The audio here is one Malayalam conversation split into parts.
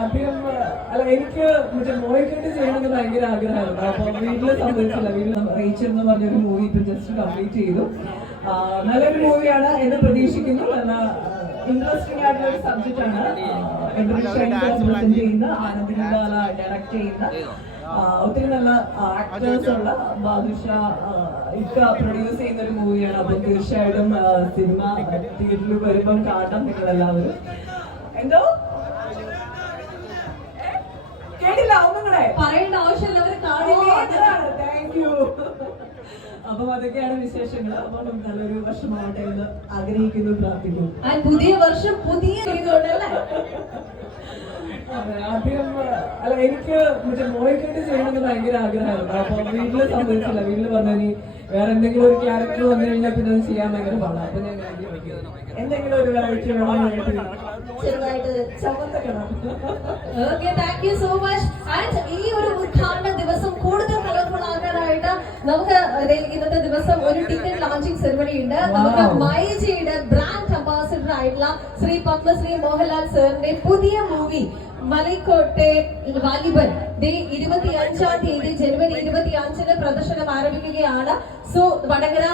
ആദ്യം അല്ല എനിക്ക് മറ്റേ മോഹിക്കേണ്ടി ചെയ്യണമെന്ന് ഭയങ്കര ആഗ്രഹമായിരുന്നു. അപ്പൊ വീട്ടിൽ സംഭവിച്ചില്ല. വീട്ടിൽ റീച്ച് എന്ന് പറഞ്ഞൊരു മൂവി ഇപ്പൊ ജസ്റ്റ് കംപ്ലീറ്റ് ചെയ്തു. നല്ലൊരു മൂവിയാണ് എന്ന് പ്രതീക്ഷിക്കുന്നു. നല്ല ഇൻട്രസ്റ്റിംഗ് ആയിട്ടുള്ള ഒരു സബ്ജക്റ്റ് ആണ്. പ്രസന്റ് ചെയ്യുന്ന ആനന്ദ് ബാല ഡയറക്ട് ചെയ്യുന്ന ഒത്തിരി നല്ല ആക്ടേഴ്സ് ഉള്ള ബാദുഷ ഇക്ക പ്രൊഡ്യൂസ് ചെയ്യുന്ന ഒരു മൂവിയാണ് അപ്പൊ തീർച്ചയായിട്ടും സിനിമ തിയേറ്ററിൽ വരുമ്പം കാണാം നിങ്ങൾ എല്ലാവരും എന്തോ? ഒന്നും പറയേണ്ട ആവശ്യമില്ല അവർ ഓ, കാണില്ലേ അതാണ്. Thank അപ്പം അതൊക്കെയാണ് വിശേഷങ്ങൾ. അപ്പം നല്ലൊരു വർഷമാവട്ടെ എന്ന് ആഗ്രഹിക്കുന്നു പ്രാർത്ഥിക്കുന്നു. പുതിയ വർഷം പുതിയ ആദ്യം അല്ല എനിക്ക് മറ്റേ മോഹിക്കേണ്ടി ചെയ്യണമെന്ന് ഭയങ്കര ആഗ്രഹമായിരുന്നു. അപ്പൊ വീട്ടിൽ സംഭവിച്ചില്ല. വീട്ടിൽ പറഞ്ഞു ഇനി വേറെ എന്തെങ്കിലും ഒരു ക്യാരക്ടർ വന്നു കഴിഞ്ഞാൽ പിന്നെ അത് ചെയ്യാൻ ഭയങ്കര പാടാണ് അപ്പൊ ഞാൻ എന്തെങ്കിലും ഒരു വെറൈറ്റി വേണമെന്നായിട്ട് ചെറുതായിട്ട് ചമത്തക്കണം okay thank you so much and ഈ ഒരു ഉദ്ഘാടന ദിവസം കൂടുതൽ കളർഫുൾ ആക്കാനായിട്ട് നമുക്ക് ഇന്നത്തെ ദിവസം ഒരു ടിക്കറ്റ് ലോഞ്ചിങ് സെറിമണി ഉണ്ട്. നമുക്ക്. മൈജിയുടെ ബ്രാൻഡ് അംബാസിഡർ ആയിട്ടുള്ള ശ്രീ പത്മശ്രീ മോഹൻലാൽ സാറിന്റെ പുതിയ മൂവി മലൈക്കോട്ടെ വാലിബൻ ദേ ഇരുപത്തി അഞ്ചാം തീയതി ജനുവരി ഇരുപത്തി അഞ്ചിന് പ്രദർശനം ആരംഭിക്കുകയാണ്. So Vadakara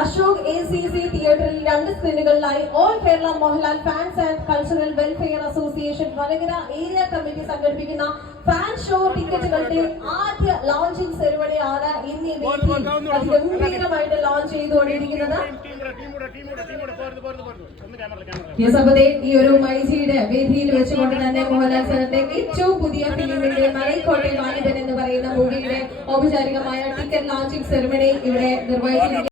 Ashok A C C തിയേറ്ററിൽ രണ്ട് സ്ക്രീനുകളിലായി all Kerala Mohanlal fans and cultural welfare association Vadakara area committee സംഘടിപ്പിക്കുന്ന ഫാൻ ഷോ ടിക്കറ്റുകളുടെ ആദ്യ ലോഞ്ചിങ് സെറിമണിയാണ് ഇന്ന് ഈ വേദിയിൽ അതിഗംഭീരമായിട്ട് ലോഞ്ച് ചെയ്തുകൊണ്ടിരിക്കുന്നത്. ഈ ഒരു മൈജിയുടെ വേദിയിൽ വെച്ചുകൊണ്ട് തന്നെ മോഹൻലാൽ സാറിന്റെ ഏറ്റവും പുതിയ ഫിലിമിന്റെ മലൈക്കോട്ടെ വാലിബൻ എന്ന് പറയുന്ന മൂവിയുടെ ഔപചാരികമായ ടിക്കറ്റ് ലോഞ്ചിങ് സെറിമണി ഇവിടെ നിർവഹിച്ചിരിക്കുന്നു.